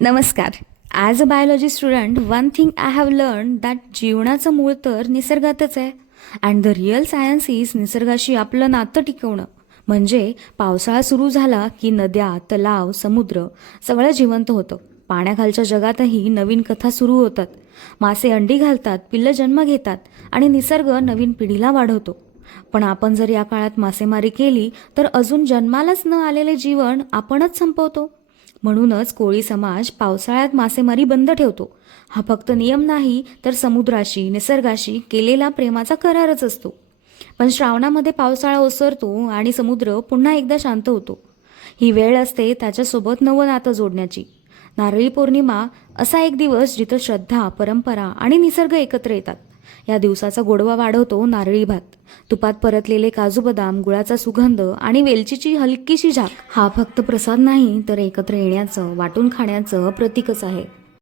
नमस्कार. As a biology student one thing I have learn that जीवनाचं मूळ तर निसर्गातच आहे. And the real science is निसर्गाशी आपलं नातं टिकवणं. म्हणजे पावसाळा सुरू झाला की नद्या तलाव समुद्र सगळं जिवंत होतं. पाण्याखालच्या जगातही नवीन कथा सुरू होतात. मासे अंडी घालतात पिल्लं जन्म घेतात आणि निसर्ग नवीन पिढीला वाढवतो. पण आपण जर या काळात मासेमारी केली तर अजून जन्मालाच न आलेले जीवन आपणच संपवतो. म्हणूनच कोळी समाज पावसाळ्यात मासेमारी बंद ठेवतो. हा फक्त नियम नाही तर समुद्राशी निसर्गाशी केलेला प्रेमाचा करारच असतो. पण श्रावणामध्ये पावसाळा ओसरतो आणि समुद्र पुन्हा एकदा शांत होतो. ही वेळ असते त्याच्यासोबत नवं नातं जोडण्याची. नारळी पौर्णिमा असा एक दिवस जिथं श्रद्धा परंपरा आणि निसर्ग एकत्र येतात. या दिवसाचा गोडवा वाढवतो नारळी भात. तुपात परतलेले काजू बदाम गुळाचा सुगंध आणि वेलचीची हलकीशी झाक. हा फक्त प्रसाद नाही तर एकत्र येण्याचं वाटून खाण्याचं प्रतीकच आहे.